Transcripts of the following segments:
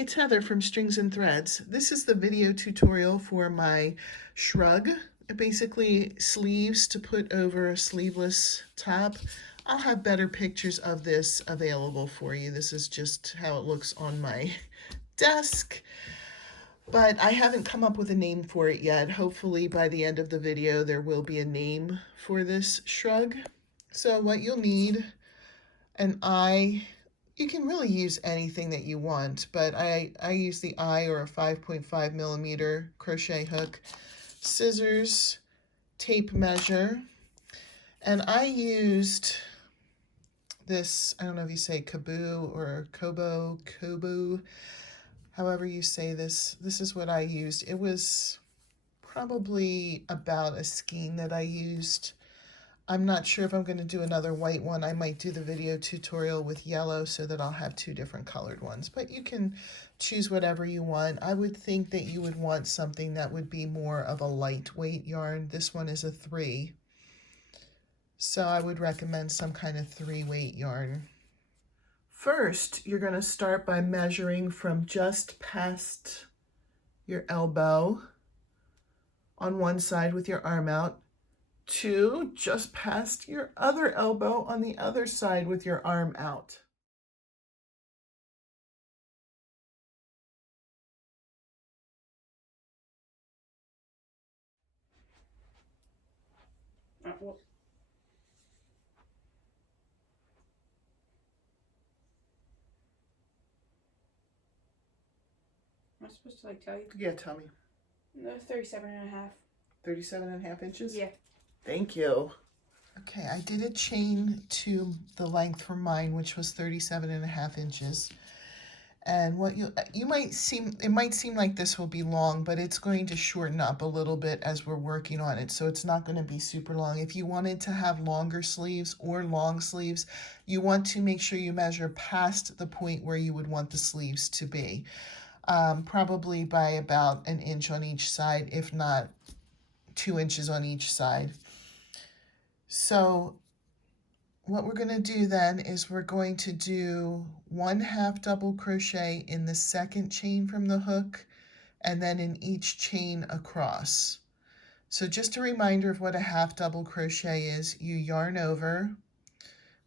it's Heather from Strings and Threads. This is the video tutorial for my shrug. Basically sleeves to put over a sleeveless top. I'll have better pictures of this available for you. This is just how it looks on my desk. But I haven't come up with a name for it yet. Hopefully by the end of the video there will be a name for this shrug. So what you'll need, an eye. You can really use anything that you want, but I use the eye or a 5.5 millimeter crochet hook, scissors, tape measure, and I used this, I don't know if you say Kabu or Kobo, however you say this. This is what I used. It was probably about a skein that I used. I'm not sure if I'm going to do another white one. I might do the video tutorial with yellow so that I'll have two different colored ones. But you can choose whatever you want. I would think that you would want something that would be more of a lightweight yarn. This one is a 3. So I would recommend some kind of 3-weight yarn. First, you're going to start by measuring from just past your elbow on one side with your arm out to just past your other elbow on the other side with your arm out. Well, am I supposed to tell you? Yeah, tell me. No, 37.5. 37.5 inches? Yeah. Thank you. Okay, I did a chain to the length for mine, which was 37.5 inches. And what you might seem, it might seem like this will be long, but it's going to shorten up a little bit as we're working on it. So it's not going to be super long. If you wanted to have longer sleeves or long sleeves, you want to make sure you measure past the point where you would want the sleeves to be. Probably by about an inch on each side, if not 2 inches on each side. So what we're going to do then is we're going to do 1/2 double crochet in the second chain from the hook and then in each chain across. So just a reminder of what a 1/2 double crochet is. You yarn over.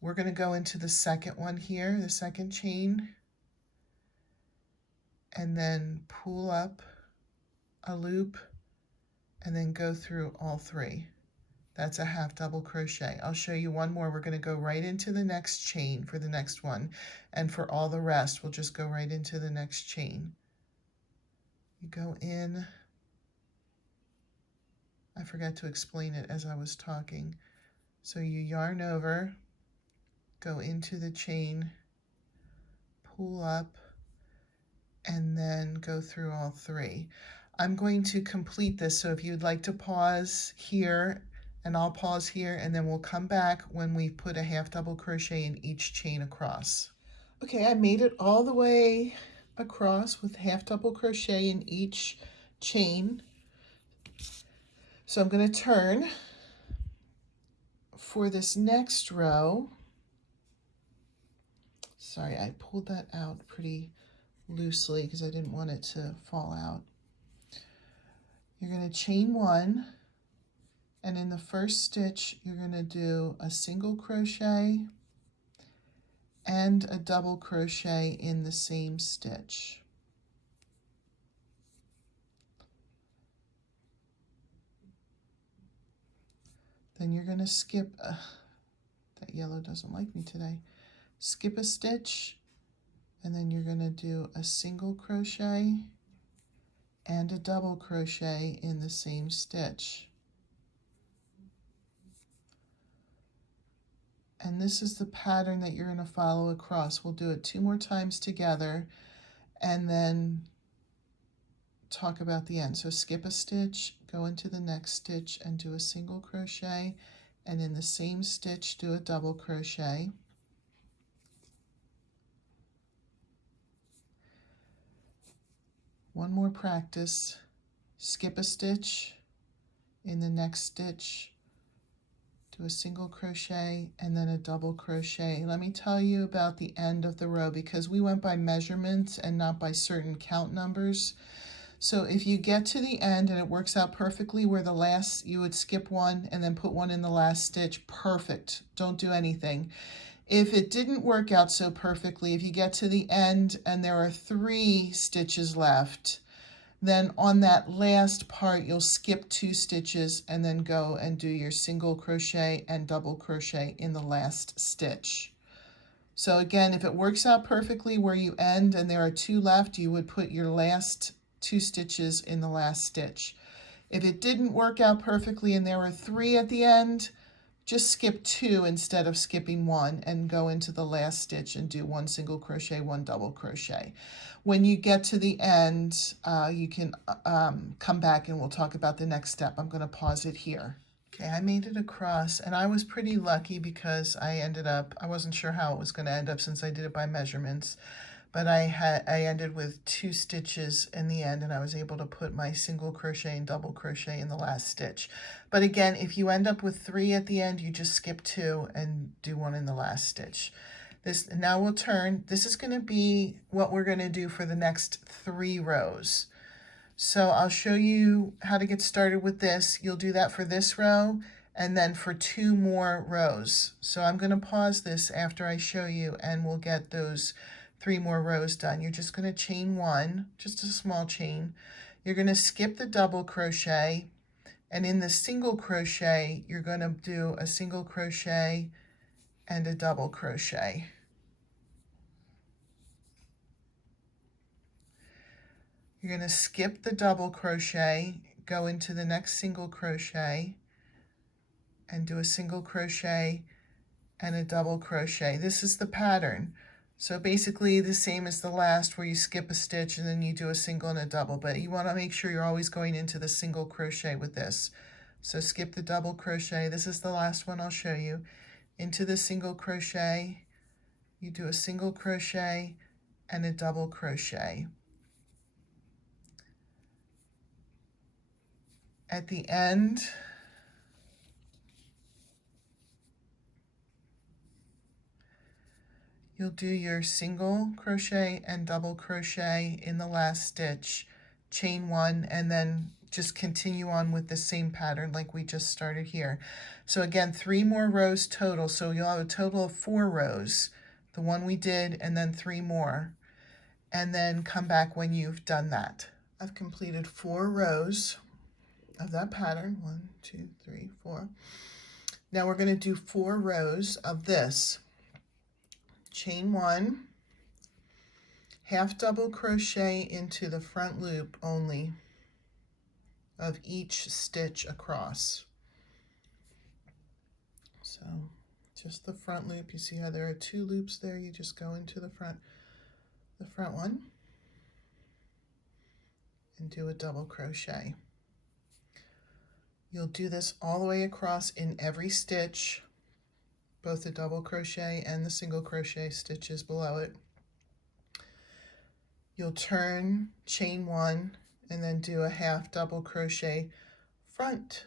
We're going to go into the second one here, the second chain, and then pull up a loop and then go through all 3. That's a 1/2 double crochet. I'll show you one more. We're going to go right into the next chain for the next one. And for all the rest, we'll just go right into the next chain. You go in. I forgot to explain it as I was talking. So you yarn over, go into the chain, pull up, and then go through all 3. I'm going to complete this, so if you'd like to pause here, and I'll pause here, and then we'll come back when we put a 1/2 double crochet in each chain across. Okay, I made it all the way across with 1/2 double crochet in each chain. So I'm going to turn for this next row. Sorry, I pulled that out pretty loosely because I didn't want it to fall out. You're going to chain 1. And in the first stitch, you're going to do a single crochet and a double crochet in the same stitch. Then you're going to skip, that yellow doesn't like me today, skip a stitch, and then you're going to do a single crochet and a double crochet in the same stitch. And this is the pattern that you're going to follow across. We'll do it 2 more times together and then talk about the end. So skip a stitch, go into the next stitch and do a single crochet, and in the same stitch do a double crochet. One more practice. Skip a stitch, in the next stitch do a single crochet and then a double crochet. Let me tell you about the end of the row because we went by measurements and not by certain count numbers. So if you get to the end and it works out perfectly where the last, you would skip one and then put one in the last stitch, perfect. Don't do anything. If it didn't work out so perfectly, if you get to the end and there are 3 stitches left, then on that last part you'll skip 2 stitches and then go and do your single crochet and double crochet in the last stitch. So again, if it works out perfectly where you end and there are 2 left, you would put your last 2 stitches in the last stitch. If it didn't work out perfectly and there were 3 at the end, just skip 2 instead of skipping 1 and go into the last stitch and do 1 single crochet, 1 double crochet. When you get to the end, you can come back and we'll talk about the next step. I'm going to pause it here. Okay, I made it across and I was pretty lucky because I wasn't sure how it was going to end up since I did it by measurements. But I ended with 2 stitches in the end and I was able to put my single crochet and double crochet in the last stitch. But again, if you end up with 3 at the end, you just skip 2 and do 1 in the last stitch. Now we'll turn. This is going to be what we're going to do for the next 3 rows. So I'll show you how to get started with this. You'll do that for this row and then for 2 more rows. So I'm going to pause this after I show you and we'll get those 3 more rows done. You're just going to chain 1, just a small chain. You're going to skip the double crochet, and in the single crochet, you're going to do a single crochet and a double crochet. You're going to skip the double crochet, go into the next single crochet, and do a single crochet and a double crochet. This is the pattern. So basically the same as the last where you skip a stitch and then you do a single and a double, but you want to make sure you're always going into the single crochet with this. So skip the double crochet. This is the last one I'll show you. Into the single crochet, you do a single crochet and a double crochet. At the end, you'll do your single crochet and double crochet in the last stitch, chain 1, and then just continue on with the same pattern like we just started here. So again, 3 more rows total. So you'll have a total of 4 rows, the one we did, and then 3 more. And then come back when you've done that. I've completed 4 rows of that pattern. 1, 2, 3, 4. Now we're going to do 4 rows of this. Chain 1, half double crochet into the front loop only of each stitch across. So just the front loop. You see how there are 2 loops there? You just go into the front one and do a double crochet. You'll do this all the way across in every stitch, both the double crochet and the single crochet stitches below it. You'll turn, chain 1, and then do a half double crochet front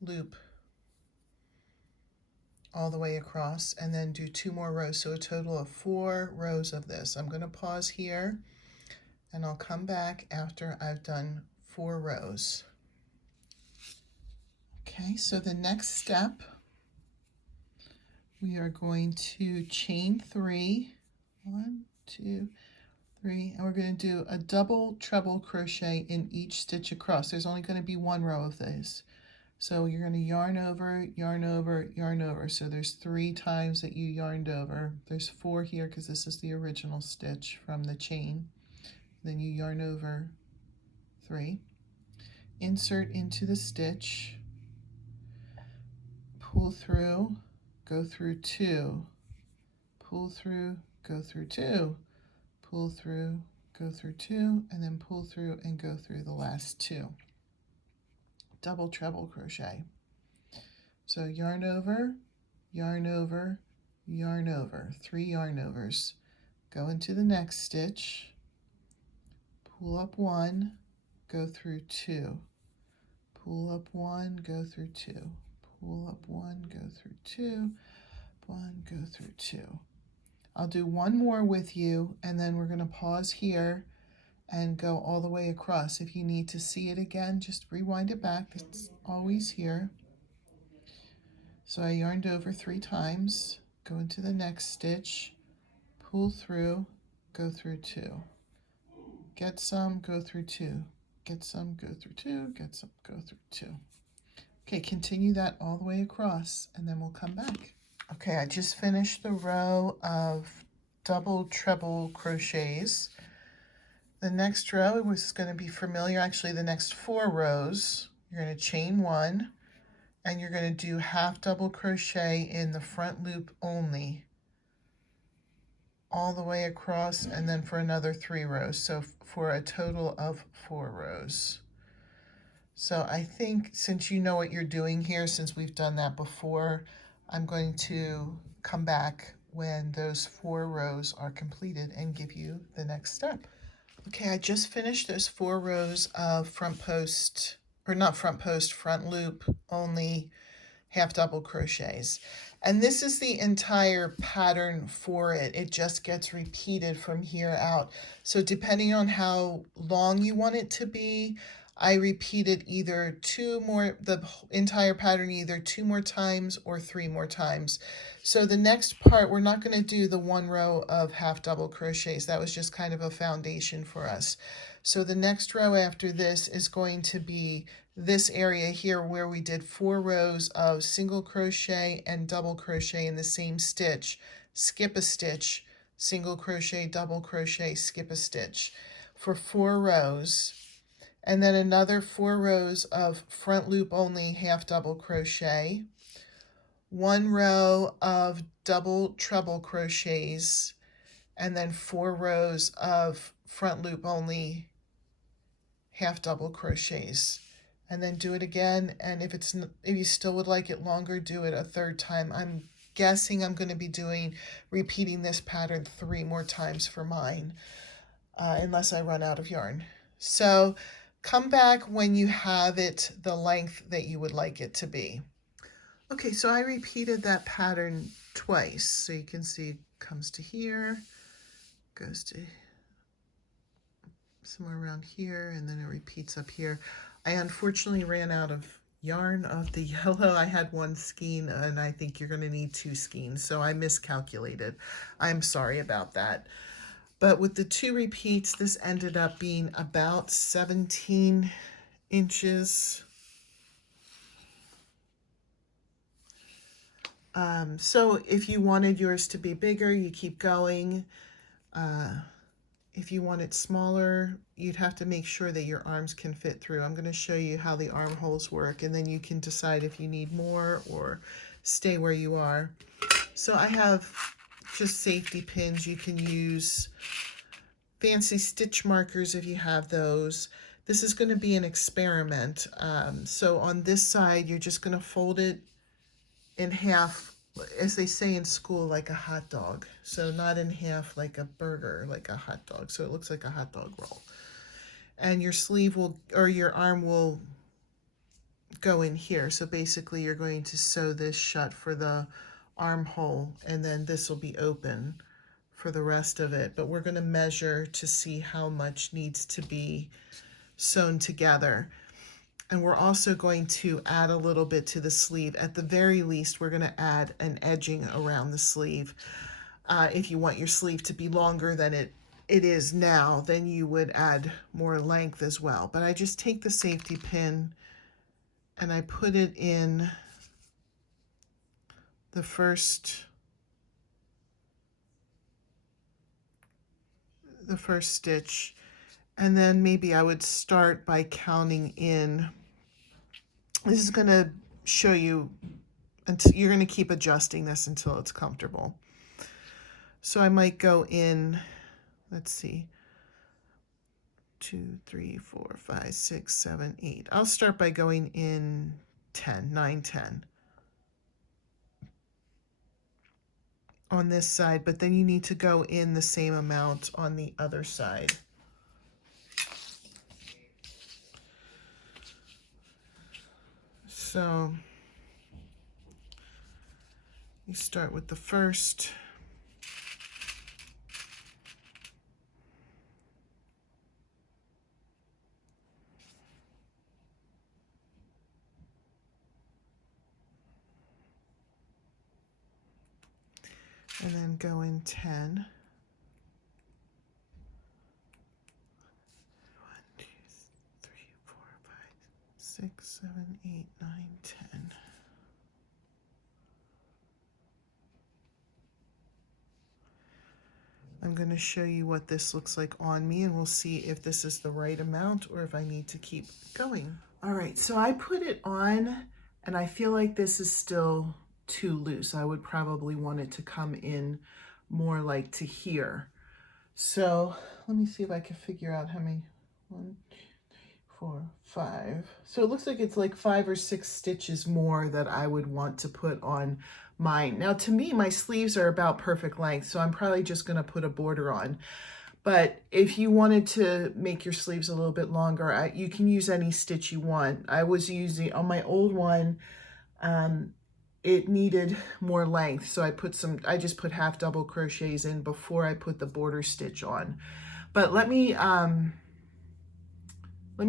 loop all the way across, and then do 2 more rows. So a total of 4 rows of this. I'm going to pause here and I'll come back after I've done 4 rows. Okay, so the next step, we are going to chain 3, 1, 2, 3, and we're going to do a double treble crochet in each stitch across. There's only going to be 1 row of these. So you're going to yarn over, yarn over, yarn over. So there's 3 times that you yarned over. There's 4 here because this is the original stitch from the chain. Then you yarn over 3. Insert into the stitch, pull through, go through 2, pull through, go through 2, pull through, go through 2, and then pull through and go through the last 2. Double treble crochet. So yarn over, yarn over, yarn over, 3 yarn overs. Go into the next stitch, pull up 1, go through 2, pull up 1, go through 2, pull up 1, go through 2, 1, go through 2. I'll do one more with you, and then we're going to pause here and go all the way across. If you need to see it again, just rewind it back. It's always here. So I yarned over 3 times, go into the next stitch, pull through, go through 2. Get some, go through 2. Get some, go through 2. Get some, go through 2. Okay, continue that all the way across, and then we'll come back. Okay, I just finished the row of double treble crochets. The next row is going to be familiar. Actually, the next 4 rows, you're going to chain 1, and you're going to do half double crochet in the front loop only, all the way across, and then for another 3 rows, so for a total of 4 rows. So I think since you know what you're doing here, since we've done that before, I'm going to come back when those 4 rows are completed and give you the next step. Okay, I just finished those 4 rows of front post, or not front post, front loop only half double crochets. And this is the entire pattern for it. It just gets repeated from here out. So depending on how long you want it to be, I repeated either the entire pattern either 2 more times or 3 more times. So the next part, we're not going to do the 1 row of half double crochets. That was just kind of a foundation for us. So the next row after this is going to be this area here where we did 4 rows of single crochet and double crochet in the same stitch, skip a stitch, single crochet, double crochet, skip a stitch for 4 rows, and then another 4 rows of front loop only half double crochet, 1 row of double treble crochets, and then 4 rows of front loop only half double crochets. And then do it again, and if you still would like it longer, do it a 3rd time. I'm guessing I'm going to be repeating this pattern 3 more times for mine, unless I run out of yarn. So come back when you have it the length that you would like it to be. Okay, so I repeated that pattern twice. So you can see it comes to here, goes to somewhere around here, and then it repeats up here. I unfortunately ran out of yarn of the yellow. I had 1 skein, and I think you're going to need 2 skeins, so I miscalculated. I'm sorry about that. But with the 2 repeats, this ended up being about 17 inches. So if you wanted yours to be bigger, you keep going. If you want it smaller, you'd have to make sure that your arms can fit through. I'm going to show you how the armholes work, and then you can decide if you need more or stay where you are. So I have just safety pins. You can use fancy stitch markers if you have those. This is going to be an experiment. So on this side, you're just going to fold it in half, as they say in school, like a hot dog. So not in half like a burger, like a hot dog. So it looks like a hot dog roll. And your sleeve or your arm will go in here. So basically you're going to sew this shut for the armhole, and then this will be open for the rest of it. But we're going to measure to see how much needs to be sewn together. And we're also going to add a little bit to the sleeve. At the very least, we're going to add an edging around the sleeve. If you want your sleeve to be longer than it is now, then you would add more length as well. But I just take the safety pin and I put it in the first stitch, and then maybe I would start by counting in. This is going to show you, until you're going to keep adjusting this until it's comfortable. So I might go in, let's see, 2, 3, 4, 5, 6, 7, 8. I'll start by going in 9, 10 on this side, but then you need to go in the same amount on the other side. So You start with the first. And then go in 10. 6, 7, 8, 9, 10. I'm going to show you what this looks like on me, and we'll see if this is the right amount or if I need to keep going. All right, so I put it on and I feel like this is still too loose. I would probably want it to come in more like to here. So let me see if I can figure out how many. 1, 2, 3, 4, 5. So it looks like it's like 5 or 6 stitches more that I would want to put on mine. Now to me, my sleeves are about perfect length, so I'm probably just going to put a border on. But if you wanted to make your sleeves a little bit longer, you can use any stitch you want. I was using, on my old one, it needed more length, so I just put half double crochets in before I put the border stitch on. But let me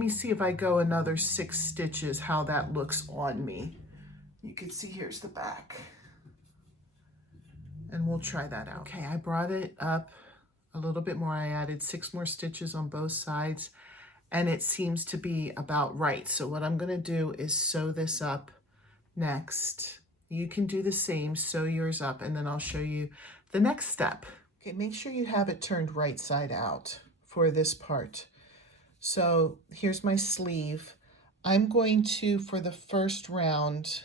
see if I go another 6 stitches, how that looks on me. You can see here's the back. And we'll try that out. Okay, I brought it up a little bit more. I added 6 more stitches on both sides, and it seems to be about right. So what I'm gonna do is sew this up next. You can do the same, sew yours up, and then I'll show you the next step. Okay, make sure you have it turned right side out for this part. So here's my sleeve. I'm going to, for the first round,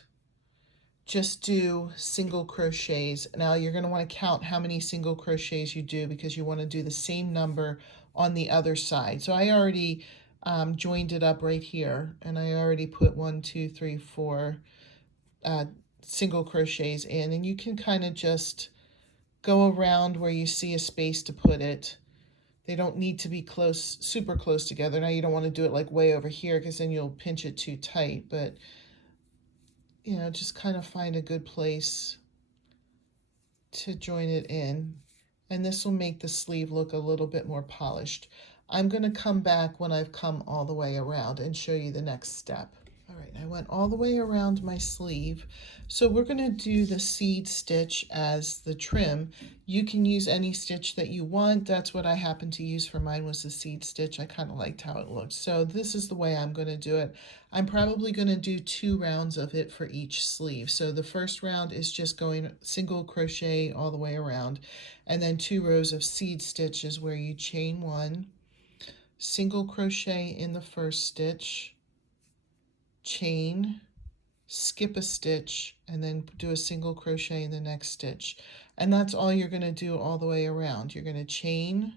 just do single crochets. Now you're going to want to count how many single crochets you do because you want to do the same number on the other side. So I already joined it up right here, and I already put 1, 2, 3, 4 single crochets in, and you can kind of just go around where you see a space to put it. They don't need to be close, super close together. Now you don't want to do it like way over here because then you'll pinch it too tight, but you know, just kind of find a good place to join it in. And this will make the sleeve look a little bit more polished. I'm going to come back when I've come all the way around and show you the next step. All right, I went all the way around my sleeve. So we're going to do the seed stitch as the trim. You can use any stitch that you want. That's what I happened to use for mine, was the seed stitch. I kind of liked how it looked. So this is the way I'm going to do it. I'm probably going to do 2 rounds of it for each sleeve. So the first round is just going single crochet all the way around, and then 2 rows of seed stitches where you chain 1, single crochet in the first stitch, chain, skip a stitch, and then do a single crochet in the next stitch. And that's all you're going to do all the way around. You're going to chain,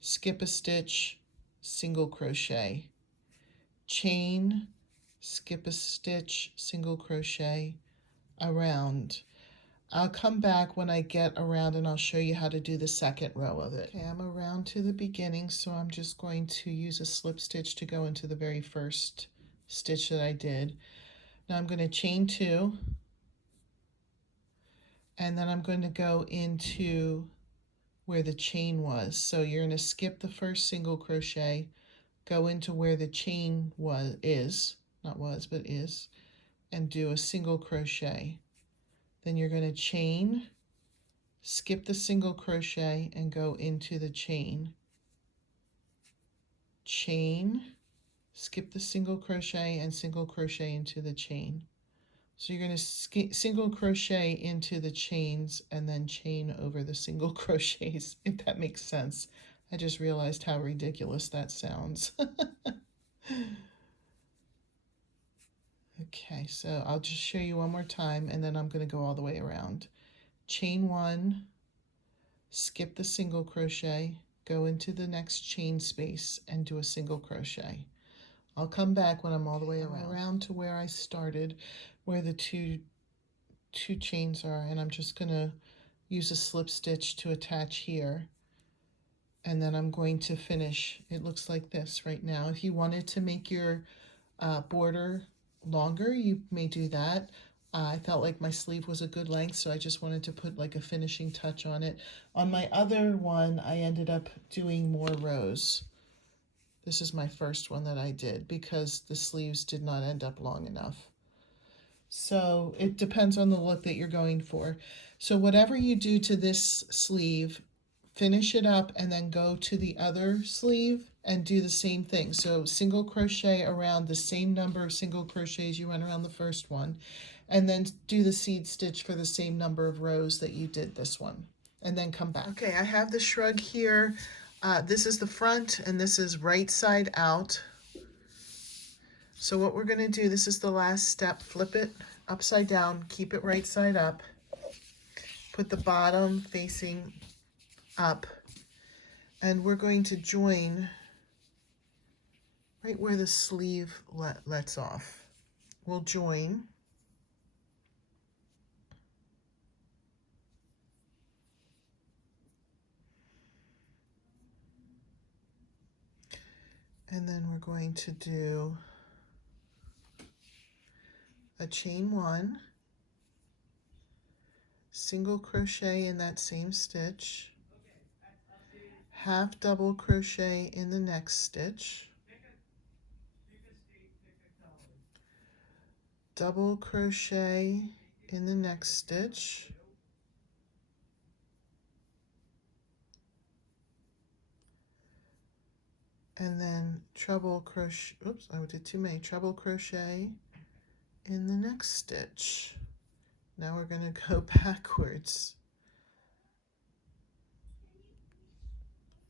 skip a stitch, single crochet, chain, skip a stitch, single crochet, around. I'll come back when I get around and I'll show you how to do the second row of it. Okay, I'm around to the beginning, so I'm just going to use a slip stitch to go into the very first stitch that I did. Now I'm going to chain 2, and then I'm going to go into where the chain was. So you're going to skip the first single crochet, go into where the chain is, and do a single crochet. Then you're going to chain, skip the single crochet, and go into the chain. Chain, skip the single crochet, and single crochet into the chain. So you're going to single crochet into the chains and then chain over the single crochets, if that makes sense. I just realized how ridiculous that sounds. Okay, so I'll just show you one more time, and then I'm going to go all the way around. Chain 1, skip the single crochet, go into the next chain space and do a single crochet. I'll come back when I'm all the way around to where I started, where the two chains are, and I'm just going to use a slip stitch to attach here, and then I'm going to finish. It looks like this right now. If you wanted to make your border longer, you may do that, I felt like my sleeve was a good length, so I just wanted to put like a finishing touch on it. On my other one, I ended up doing more rows. This is my first one that I did because the sleeves did not end up long enough. So it depends on the look that you're going for. So whatever you do to this sleeve, finish it up and then go to the other sleeve and do the same thing. So single crochet around the same number of single crochets you went around the first one, and then do the seed stitch for the same number of rows that you did this one, and then come back. Okay, I have the shrug here. This is the front and this is right side out. So what we're going to do, this is the last step, flip it upside down, keep it right side up, put the bottom facing up, and we're going to join right where the sleeve lets off. We'll join. And then we're going to do a chain 1, single crochet in that same stitch, half double crochet in the next stitch, double crochet in the next stitch, and then treble crochet, oops, I did too many, treble crochet in the next stitch. Now we're going to go backwards.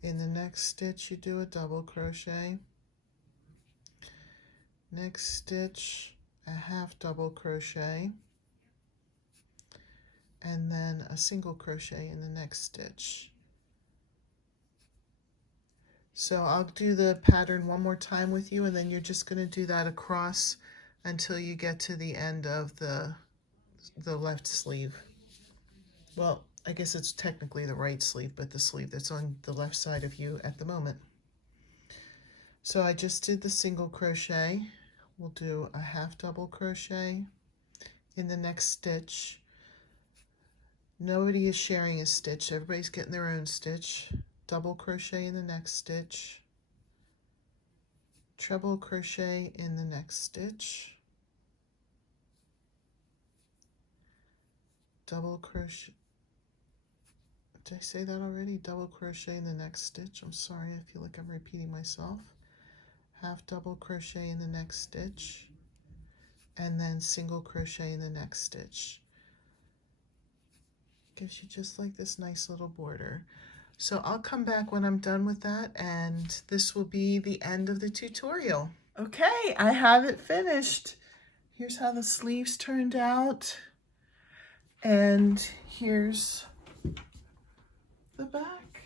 In the next stitch you do a double crochet, next stitch a half double crochet, and then a single crochet in the next stitch. So I'll do the pattern one more time with you, and then you're just going to do that across until you get to the end of the left sleeve. Well, I guess it's technically the right sleeve, but the sleeve that's on the left side of you at the moment. So I just did the single crochet. We'll do a half double crochet in the next stitch. Nobody is sharing a stitch, everybody's getting their own stitch. Double crochet in the next stitch, treble crochet in the next stitch, double crochet, did I say that already? Double crochet in the next stitch. I'm sorry, I feel like I'm repeating myself. Half double crochet in the next stitch, and then single crochet in the next stitch. Gives you just like this nice little border. So I'll come back when I'm done with that, and this will be the end of the tutorial. Okay, I have it finished. Here's how the sleeves turned out, and here's the back.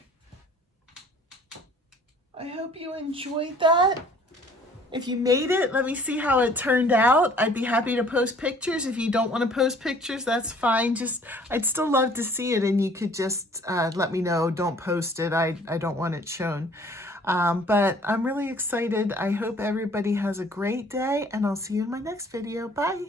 I hope you enjoyed that. If you made it, let me see how it turned out. I'd be happy to post pictures. If you don't want to post pictures, that's fine. I'd still love to see it, and you could just let me know. Don't post it. I don't want it shown. But I'm really excited. I hope everybody has a great day, and I'll see you in my next video. Bye.